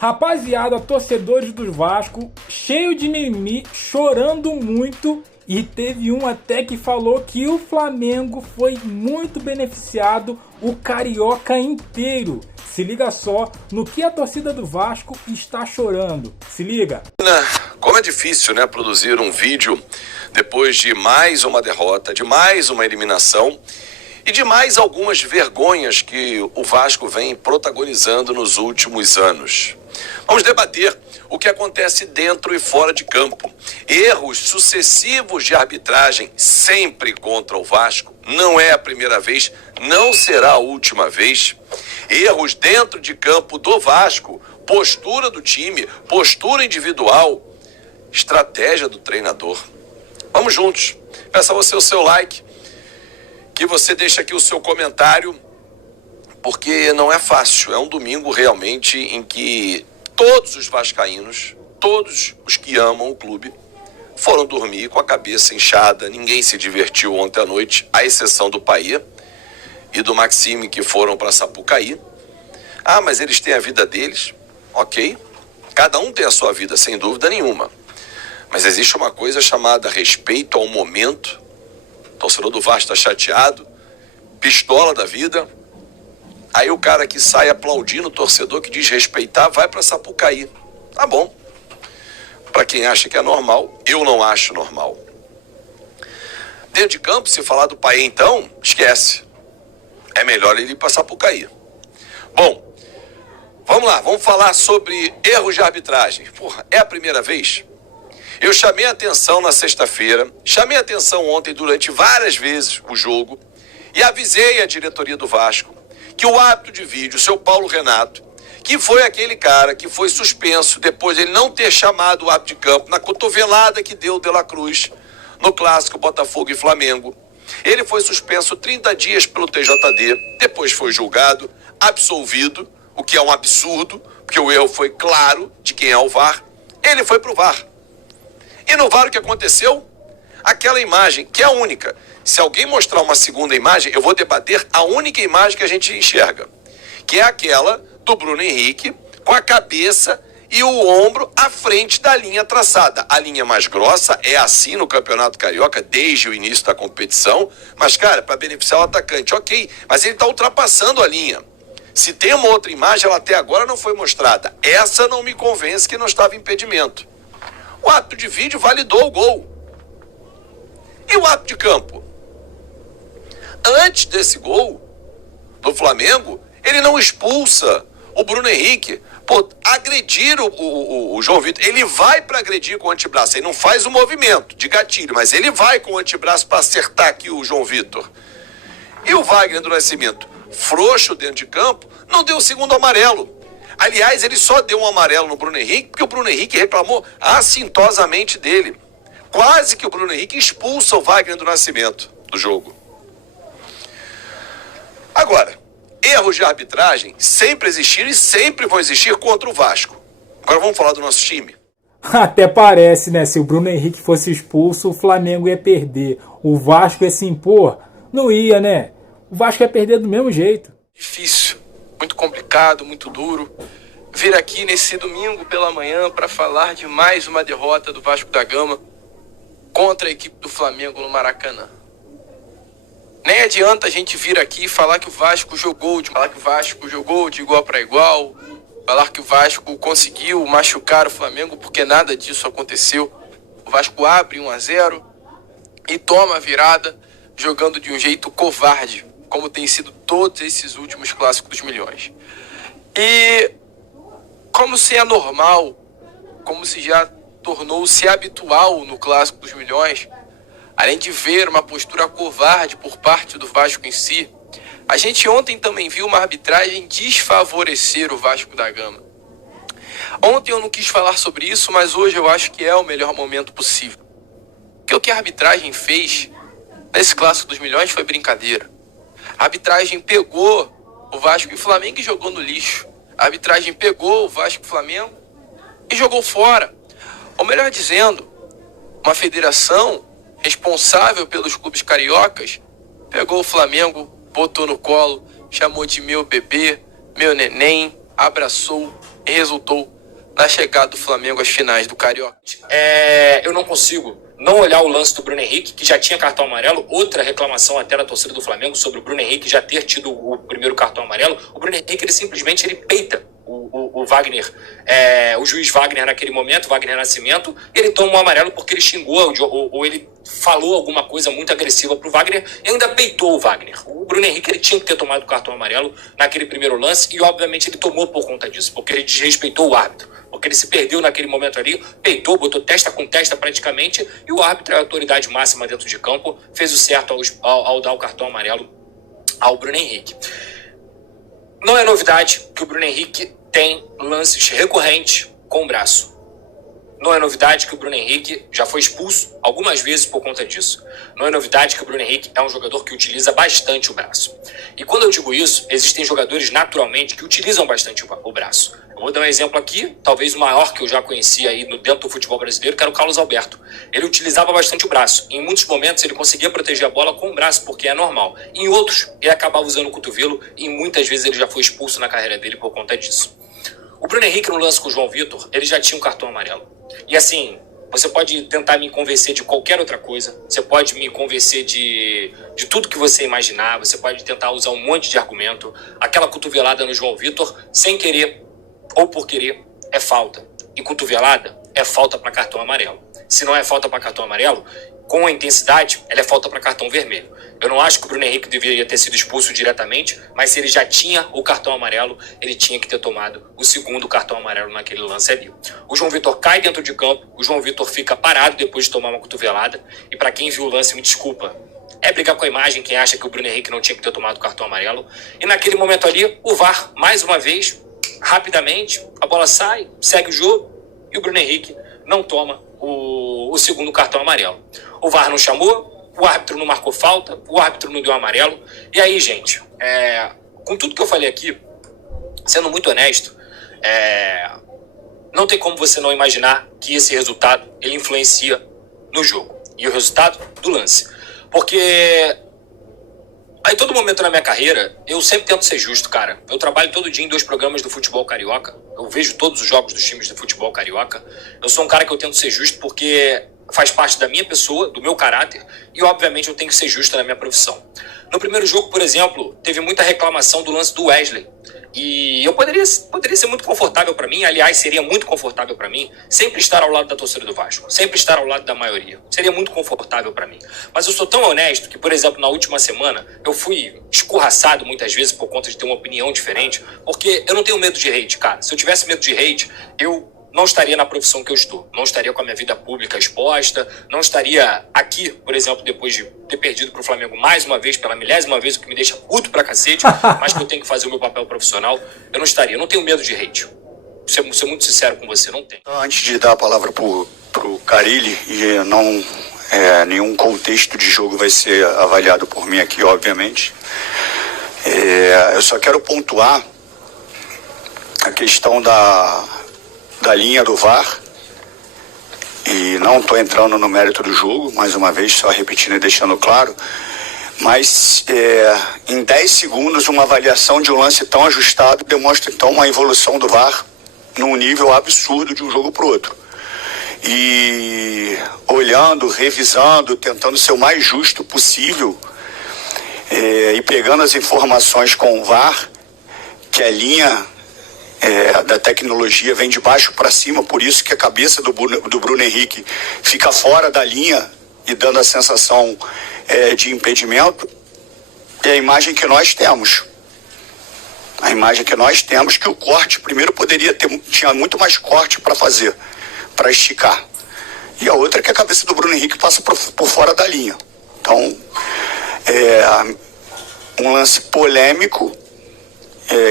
Rapaziada, torcedores do Vasco, cheio de mimimi, chorando muito, e teve um até que falou que o Flamengo foi muito beneficiado, o carioca inteiro. Se liga só no que a torcida do Vasco está chorando. Se liga. Como é difícil, né, produzir um vídeo depois de mais uma derrota, de mais uma eliminação e de mais algumas vergonhas que o Vasco vem protagonizando nos últimos anos. Vamos debater o que acontece dentro e fora de campo. Erros sucessivos de arbitragem sempre contra o Vasco. Não é a primeira vez, não será a última vez. Erros dentro de campo do Vasco, postura do time, postura individual, estratégia do treinador. Vamos juntos. Peça você o seu like, que você deixa aqui o seu comentário, porque não é fácil. É um domingo realmente em que todos os vascaínos, todos os que amam o clube, foram dormir com a cabeça inchada. Ninguém se divertiu ontem à noite, à exceção do Paê e do Maxime, que foram para Sapucaí. Ah, mas eles têm a vida deles. Ok. Cada um tem a sua vida, sem dúvida nenhuma. Mas existe uma coisa chamada respeito ao momento. O torcedor do Vasco está chateado, pistola da vida. Aí o cara que sai aplaudindo o torcedor que diz respeitar, vai para Sapucaí. Tá bom. Para quem acha que é normal, eu não acho normal. Dentro de campo, se falar do Paê então, esquece. É melhor ele ir para Sapucaí. Bom, vamos lá, vamos falar sobre erros de arbitragem. Porra, é a primeira vez? Eu chamei a atenção na sexta-feira, chamei a atenção ontem durante várias vezes o jogo e avisei a diretoria do Vasco que o árbitro de vídeo, o seu Paulo Renato, que foi aquele cara que foi suspenso depois de ele não ter chamado o árbitro de campo na cotovelada que deu o De La Cruz no clássico Botafogo e Flamengo. Ele foi suspenso 30 dias pelo TJD, depois foi julgado, absolvido, o que é um absurdo, porque o erro foi claro de quem é o VAR. Ele foi pro VAR. E no VAR o que aconteceu? Aquela imagem, que é a única. Se alguém mostrar uma segunda imagem, eu vou debater a única imagem que a gente enxerga, que é aquela do Bruno Henrique com a cabeça e o ombro à frente da linha traçada. A linha mais grossa é assim no Campeonato Carioca desde o início da competição, mas, cara, para beneficiar o atacante, ok, mas ele está ultrapassando a linha. Se tem uma outra imagem, ela até agora não foi mostrada. Essa não me convence que não estava impedimento. O árbitro de vídeo validou o gol. E o árbitro de campo? Antes desse gol do Flamengo, ele não expulsa o Bruno Henrique por agredir o João Vitor. Ele vai para agredir com o antebraço. Ele não faz o movimento de gatilho, mas ele vai com o antebraço para acertar aqui o João Vitor. E o Wagner do Nascimento, frouxo dentro de campo, não deu o segundo amarelo. Aliás, ele só deu um amarelo no Bruno Henrique porque o Bruno Henrique reclamou assintosamente dele. Quase que o Bruno Henrique expulsa o Wagner do Nascimento do jogo. Agora, erros de arbitragem sempre existiram e sempre vão existir contra o Vasco. Agora vamos falar do nosso time. Até parece, né? Se o Bruno Henrique fosse expulso, o Flamengo ia perder. O Vasco ia se impor? Não ia, né? O Vasco ia perder do mesmo jeito. Difícil, muito complicado, muito duro vir aqui nesse domingo pela manhã para falar de mais uma derrota do Vasco da Gama contra a equipe do Flamengo no Maracanã. Nem adianta a gente vir aqui e falar que o Vasco jogou de igual para igual, falar que o Vasco conseguiu machucar o Flamengo, porque nada disso aconteceu. O Vasco abre 1-0 e toma a virada jogando de um jeito covarde, como tem sido todos esses últimos clássicos dos milhões. E como se é normal, como se já tornou-se habitual no clássico dos milhões, além de ver uma postura covarde por parte do Vasco em si, a gente ontem também viu uma arbitragem desfavorecer o Vasco da Gama. Ontem eu não quis falar sobre isso, mas hoje eu acho que é o melhor momento possível. Porque o que a arbitragem fez nesse clássico dos milhões foi brincadeira. A arbitragem pegou o Vasco e o Flamengo e jogou no lixo. A arbitragem pegou o Vasco e o Flamengo e jogou fora. Ou melhor dizendo, uma federação responsável pelos clubes cariocas pegou o Flamengo, botou no colo, chamou de meu bebê, meu neném, abraçou e resultou na chegada do Flamengo às finais do Carioca. Eu não consigo não olhar o lance do Bruno Henrique, que já tinha cartão amarelo. Outra reclamação até da torcida do Flamengo sobre o Bruno Henrique já ter tido o primeiro cartão amarelo. O Bruno Henrique, ele simplesmente peita o Wagner, o juiz Wagner naquele momento, Wagner Nascimento, ele toma um amarelo porque ele xingou ou ele falou alguma coisa muito agressiva pro Wagner e ainda peitou o Wagner. O Bruno Henrique, ele tinha que ter tomado o cartão amarelo naquele primeiro lance e obviamente ele tomou por conta disso, porque ele desrespeitou o árbitro, porque ele se perdeu naquele momento ali, peitou, botou testa com testa praticamente, e o árbitro, a autoridade máxima dentro de campo, fez o certo ao dar o cartão amarelo ao Bruno Henrique. Não é novidade que o Bruno Henrique tem lances recorrentes com o braço. Não é novidade que o Bruno Henrique já foi expulso algumas vezes por conta disso. Não é novidade que o Bruno Henrique é um jogador que utiliza bastante o braço. E quando eu digo isso, existem jogadores naturalmente que utilizam bastante o braço. Eu vou dar um exemplo aqui, talvez o maior que eu já conheci aí dentro do futebol brasileiro, que era o Carlos Alberto. Ele utilizava bastante o braço. Em muitos momentos ele conseguia proteger a bola com o braço, porque é normal. Em outros, ele acabava usando o cotovelo e muitas vezes ele já foi expulso na carreira dele por conta disso. O Bruno Henrique, no lance com o João Vitor, ele já tinha um cartão amarelo. E assim, você pode tentar me convencer de qualquer outra coisa, você pode me convencer de tudo que você imaginar, você pode tentar usar um monte de argumento. Aquela cotovelada no João Vitor, sem querer ou por querer, é falta. E cotovelada é falta para cartão amarelo. Se não é falta para cartão amarelo, com a intensidade, ela é falta para cartão vermelho. Eu não acho que o Bruno Henrique deveria ter sido expulso diretamente, mas se ele já tinha o cartão amarelo, ele tinha que ter tomado o segundo cartão amarelo naquele lance ali. O João Vitor cai dentro de campo, o João Vitor fica parado depois de tomar uma cotovelada, e para quem viu o lance, me desculpa, é brigar com a imagem quem acha que o Bruno Henrique não tinha que ter tomado o cartão amarelo. E naquele momento ali, o VAR, mais uma vez, rapidamente, a bola sai, segue o jogo, e o Bruno Henrique não toma o segundo cartão amarelo. O VAR não chamou, o árbitro não marcou falta, o árbitro não deu amarelo. E aí, gente, com tudo que eu falei aqui, sendo muito honesto, não tem como você não imaginar que esse resultado ele influencia no jogo. E o resultado do lance. Porque em todo momento na minha carreira, eu sempre tento ser justo, cara. Eu trabalho todo dia em 2 programas do futebol carioca. Eu vejo todos os jogos dos times do futebol carioca. Eu sou um cara que eu tento ser justo porque faz parte da minha pessoa, do meu caráter, e obviamente eu tenho que ser justo na minha profissão. No primeiro jogo, por exemplo, teve muita reclamação do lance do Wesley. E eu poderia ser muito confortável para mim, aliás, seria muito confortável para mim, sempre estar ao lado da torcida do Vasco, sempre estar ao lado da maioria. Seria muito confortável para mim. Mas eu sou tão honesto que, por exemplo, na última semana, eu fui escorraçado muitas vezes por conta de ter uma opinião diferente, porque eu não tenho medo de hate, cara. Se eu tivesse medo de hate, eu não estaria na profissão que eu estou, não estaria com a minha vida pública exposta, não estaria aqui, por exemplo, depois de ter perdido pro Flamengo mais uma vez, pela 1000ª vez, o que me deixa puto pra cacete, mas que eu tenho que fazer o meu papel profissional, eu não estaria, eu não tenho medo de hate. Vou ser muito sincero com você, não tenho. Antes de dar a palavra pro Carille, e não nenhum contexto de jogo vai ser avaliado por mim aqui, obviamente, eu só quero pontuar a questão da linha do VAR, e não estou entrando no mérito do jogo, mais uma vez, só repetindo e deixando claro, mas em 10 segundos uma avaliação de um lance tão ajustado demonstra então uma evolução do VAR num nível absurdo de um jogo para o outro. E olhando, revisando, tentando ser o mais justo possível, e pegando as informações com o VAR, que a linha da tecnologia vem de baixo para cima, por isso que a cabeça do Bruno Henrique fica fora da linha e dando a sensação de impedimento. É a imagem que nós temos. A imagem que nós temos, que o corte primeiro tinha muito mais corte para fazer, para esticar. E a outra é que a cabeça do Bruno Henrique passa por fora da linha. Então, um lance polêmico,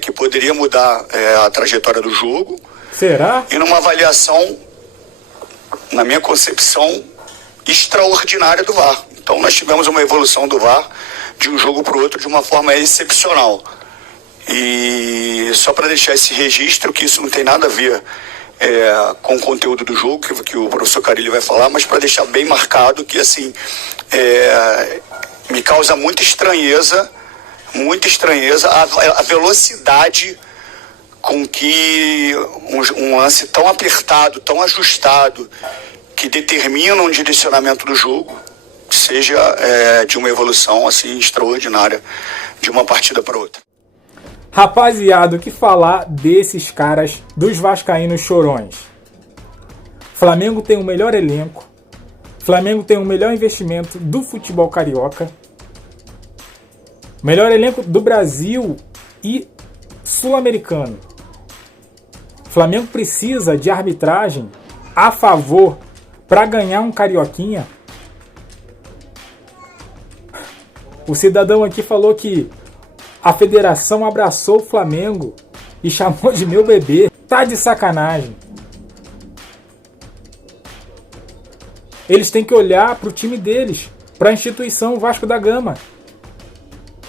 que poderia mudar a trajetória do jogo. Será? E numa avaliação, na minha concepção, extraordinária do VAR. Então nós tivemos uma evolução do VAR de um jogo para o outro de uma forma excepcional. E só para deixar esse registro, que isso não tem nada a ver com o conteúdo do jogo, que o professor Carille vai falar, mas para deixar bem marcado que assim, me causa muita estranheza a velocidade com que um lance tão apertado, tão ajustado, que determina um direcionamento do jogo, seja de uma evolução assim extraordinária de uma partida para outra. Rapaziada, o que falar desses caras, dos vascaínos chorões? Flamengo tem o melhor elenco, Flamengo tem o melhor investimento do futebol carioca, melhor elenco do Brasil e sul-americano. Flamengo precisa de arbitragem a favor para ganhar um carioquinha. O cidadão aqui falou que a federação abraçou o Flamengo e chamou de meu bebê. Tá de sacanagem. Eles têm que olhar para o time deles, para a instituição Vasco da Gama,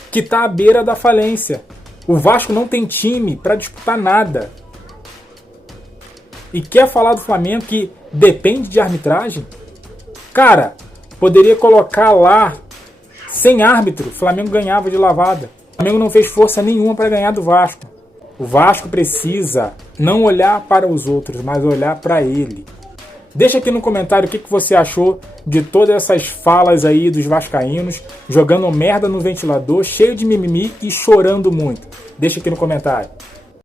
que está à beira da falência. O Vasco não tem time para disputar nada. E quer falar do Flamengo que depende de arbitragem? Cara, poderia colocar lá, sem árbitro, o Flamengo ganhava de lavada. O Flamengo não fez força nenhuma para ganhar do Vasco. O Vasco precisa não olhar para os outros, mas olhar para ele. Deixa aqui no comentário o que você achou de todas essas falas aí dos vascaínos, jogando merda no ventilador, cheio de mimimi e chorando muito. Deixa aqui no comentário.